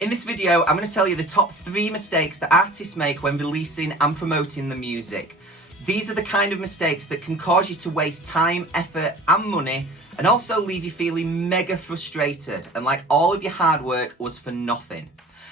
In this video, I'm going to tell you the top 3 mistakes that artists make when releasing and promoting the music. These are the kind of mistakes that can cause you to waste time, effort and money, and also leave you feeling mega frustrated and like all of your hard work was for nothing.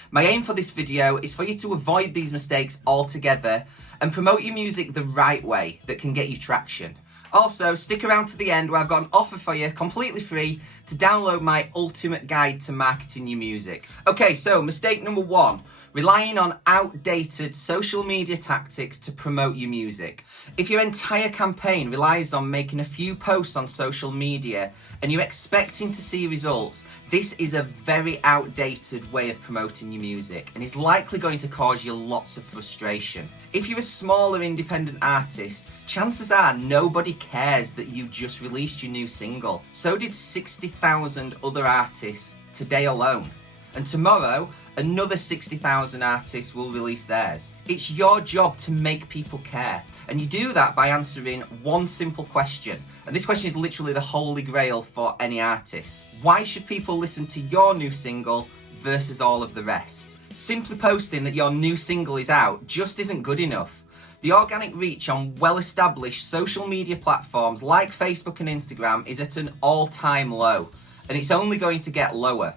My aim for this video is for you to avoid these mistakes altogether and promote your music the right way that can get you traction. Also, stick around to the end where I've got an offer for you completely free to download my ultimate guide to marketing your music. Okay, so mistake number 1, relying on outdated social media tactics to promote your music. If your entire campaign relies on making a few posts on social media and you're expecting to see results, this is a very outdated way of promoting your music and is likely going to cause you lots of frustration. If you're a smaller independent artist, chances are nobody cares that you just released your new single. So did 60,000 other artists today alone. And tomorrow, another 60,000 artists will release theirs. It's your job to make people care. And you do that by answering one simple question. And this question is literally the holy grail for any artist. Why should people listen to your new single versus all of the rest? Simply posting that your new single is out just isn't good enough. The organic reach on well-established social media platforms like Facebook and Instagram is at an all-time low, and it's only going to get lower.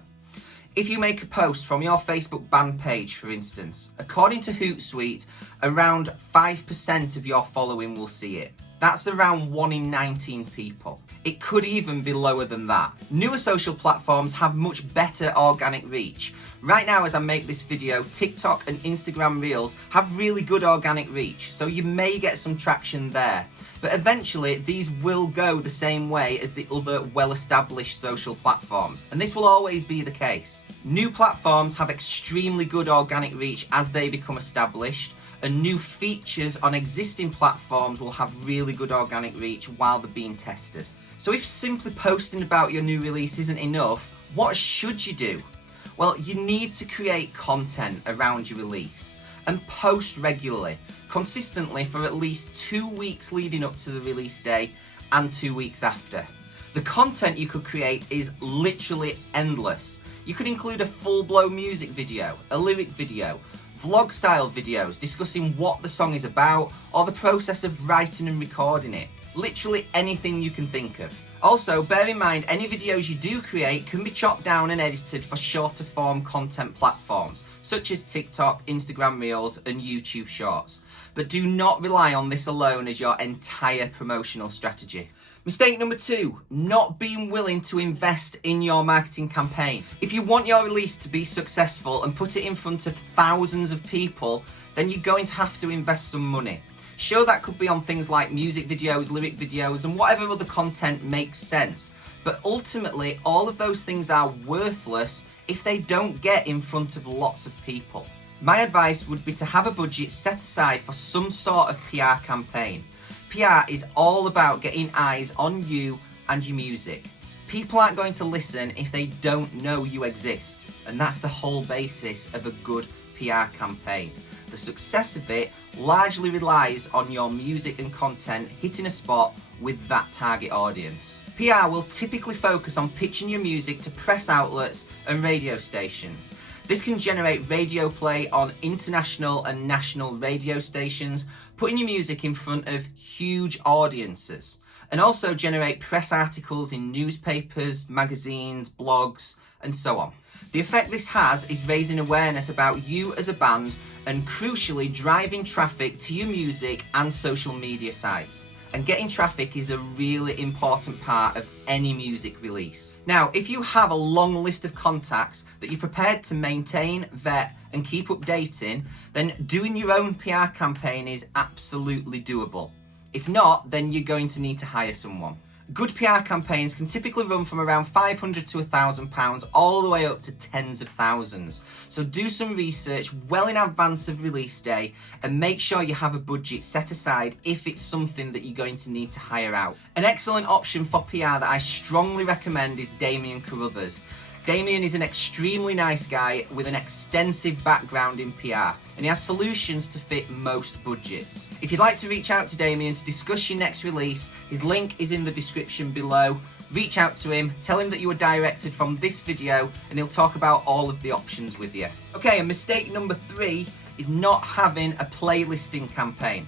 If you make a post from your Facebook band page, for instance, according to Hootsuite, around 5% of your following will see it. That's around 1 in 19 people. It could even be lower than that. Newer social platforms have much better organic reach. Right now, as I make this video, TikTok and Instagram Reels have really good organic reach, so you may get some traction there. But eventually, these will go the same way as the other well-established social platforms, and this will always be the case. New platforms have extremely good organic reach as they become established, and new features on existing platforms will have really good organic reach while they're being tested. So if simply posting about your new release isn't enough, what should you do? Well, you need to create content around your release and post regularly, consistently for at least 2 weeks leading up to the release day and 2 weeks after. The content you could create is literally endless. You could include a full-blown music video, a lyric video, vlog style videos discussing what the song is about or the process of writing and recording it. Literally anything you can think of. Also, bear in mind any videos you do create can be chopped down and edited for shorter form content platforms such as TikTok, Instagram Reels and YouTube Shorts. But do not rely on this alone as your entire promotional strategy. Mistake number 2, not being willing to invest in your marketing campaign. If you want your release to be successful and put it in front of thousands of people, then you're going to have to invest some money. Sure, that could be on things like music videos, lyric videos, and whatever other content makes sense. But ultimately, all of those things are worthless if they don't get in front of lots of people. My advice would be to have a budget set aside for some sort of PR campaign. PR is all about getting eyes on you and your music. People aren't going to listen if they don't know you exist, and that's the whole basis of a good PR campaign. The success of it largely relies on your music and content hitting a spot with that target audience. PR will typically focus on pitching your music to press outlets and radio stations. This can generate radio play on international and national radio stations, putting your music in front of huge audiences, and also generate press articles in newspapers, magazines, blogs, and so on. The effect this has is raising awareness about you as a band and crucially driving traffic to your music and social media sites. And getting traffic is a really important part of any music release. Now, if you have a long list of contacts that you're prepared to maintain, vet, and keep updating, then doing your own PR campaign is absolutely doable. If not, then you're going to need to hire someone. Good PR campaigns can typically run from around £500 to £1,000 all the way up to tens of thousands. So do some research well in advance of release day and make sure you have a budget set aside if it's something that you're going to need to hire out. An excellent option for PR that I strongly recommend is Damien Carruthers. Damien is an extremely nice guy with an extensive background in PR, and he has solutions to fit most budgets. If you'd like to reach out to Damien to discuss your next release, his link is in the description below. reach out to him, tell him that you were directed from this video, and he'll talk about all of the options with you. Okay, and mistake number 3 is not having a playlisting campaign.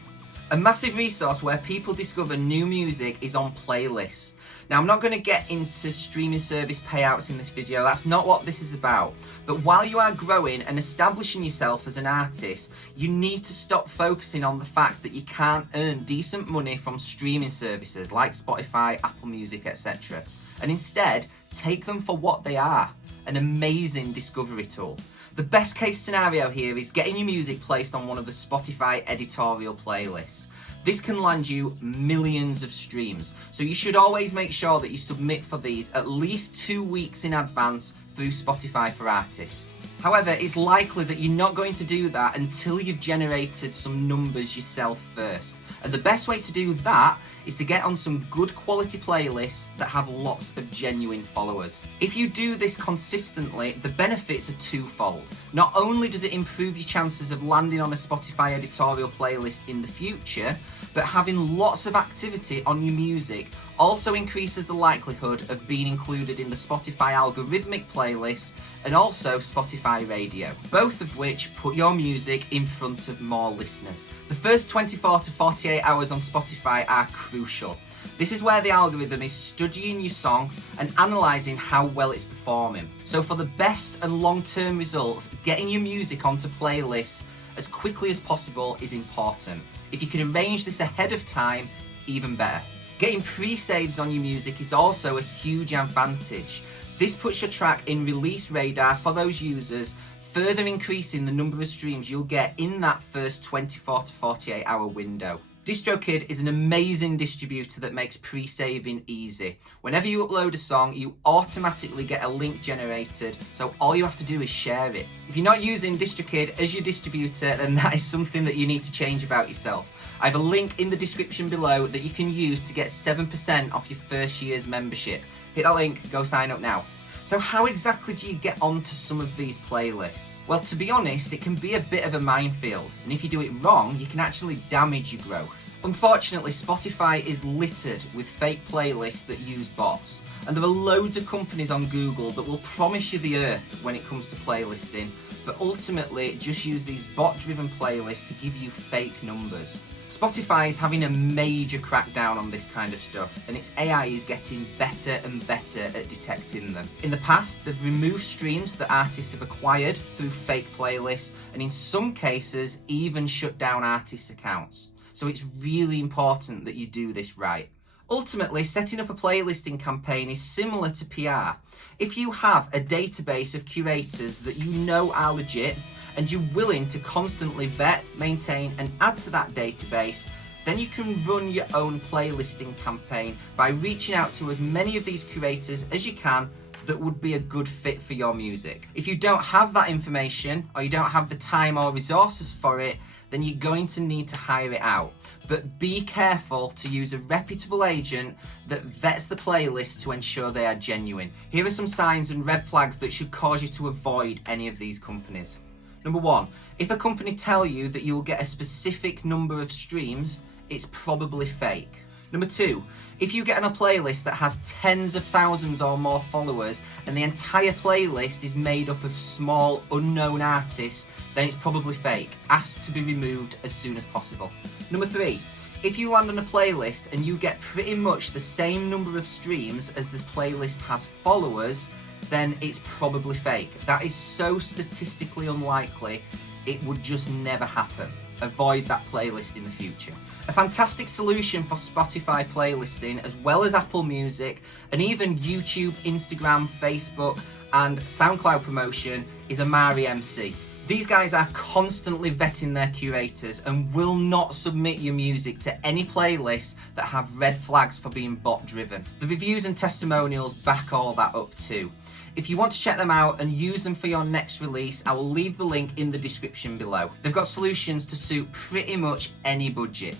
A massive resource where people discover new music is on playlists. Now, I'm not going to get into streaming service payouts in this video, that's not what this is about. But while you are growing and establishing yourself as an artist, you need to stop focusing on the fact that you can't earn decent money from streaming services like Spotify, Apple Music, etc. And instead, take them for what they are, an amazing discovery tool. The best case scenario here is getting your music placed on one of the Spotify editorial playlists. This can land you millions of streams, so you should always make sure that you submit for these at least 2 weeks in advance through Spotify for Artists. However, it's likely that you're not going to do that until you've generated some numbers yourself first. And the best way to do that is to get on some good quality playlists that have lots of genuine followers. If you do this consistently, the benefits are twofold. Not only does it improve your chances of landing on a Spotify editorial playlist in the future, but having lots of activity on your music also increases the likelihood of being included in the Spotify algorithmic playlist and also Spotify radio, both of which put your music in front of more listeners. The first 24 to 48 hours on Spotify are crucial. This is where the algorithm is studying your song and analysing how well it's performing. So for the best and long-term results, getting your music onto playlists as quickly as possible is important. If you can arrange this ahead of time, even better. Getting pre-saves on your music is also a huge advantage. This puts your track in release radar for those users, further increasing the number of streams you'll get in that first 24 to 48 hour window. DistroKid is an amazing distributor that makes pre-saving easy. Whenever you upload a song, you automatically get a link generated, so all you have to do is share it. If you're not using DistroKid as your distributor, then that is something that you need to change about yourself. I have a link in the description below that you can use to get 7% off your first year's membership. Hit that link, go sign up now. So how exactly do you get onto some of these playlists? Well, to be honest, it can be a bit of a minefield, and if you do it wrong, you can actually damage your growth. Unfortunately, Spotify is littered with fake playlists that use bots, and there are loads of companies on Google that will promise you the earth when it comes to playlisting, but ultimately just use these bot-driven playlists to give you fake numbers. Spotify is having a major crackdown on this kind of stuff, and its AI is getting better and better at detecting them. In the past, they've removed streams that artists have acquired through fake playlists, and in some cases, even shut down artists' accounts. So it's really important that you do this right. Ultimately, setting up a playlisting campaign is similar to PR. If you have a database of curators that you know are legit, and you're willing to constantly vet, maintain and add to that database, then you can run your own playlisting campaign by reaching out to as many of these curators as you can that would be a good fit for your music. If you don't have that information, or you don't have the time or resources for it, then you're going to need to hire it out. But be careful to use a reputable agent that vets the playlist to ensure they are genuine. Here are some signs and red flags that should cause you to avoid any of these companies. Number 1, if a company tell you that you will get a specific number of streams, it's probably fake. Number 2, if you get on a playlist that has tens of thousands or more followers and the entire playlist is made up of small, unknown artists, then it's probably fake. Ask to be removed as soon as possible. Number 3, if you land on a playlist and you get pretty much the same number of streams as the playlist has followers, then it's probably fake. That is so statistically unlikely, it would just never happen. Avoid that playlist in the future. A fantastic solution for Spotify playlisting, as well as Apple Music, and even YouTube, Instagram, Facebook, and SoundCloud promotion, is Omarimc. These guys are constantly vetting their curators and will not submit your music to any playlists that have red flags for being bot driven. The reviews and testimonials back all that up too. If you want to check them out and use them for your next release, I will leave the link in the description below. They've got solutions to suit pretty much any budget.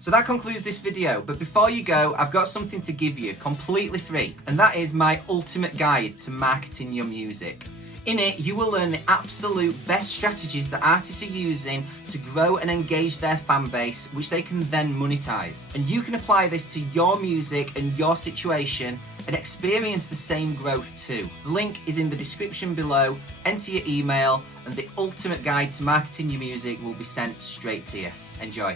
So that concludes this video, but before you go, I've got something to give you completely free, and that is my ultimate guide to marketing your music. In it, you will learn the absolute best strategies that artists are using to grow and engage their fan base, which they can then monetize. And you can apply this to your music and your situation and experience the same growth too. The link is in the description below. Enter your email and the ultimate guide to marketing your music will be sent straight to you. Enjoy.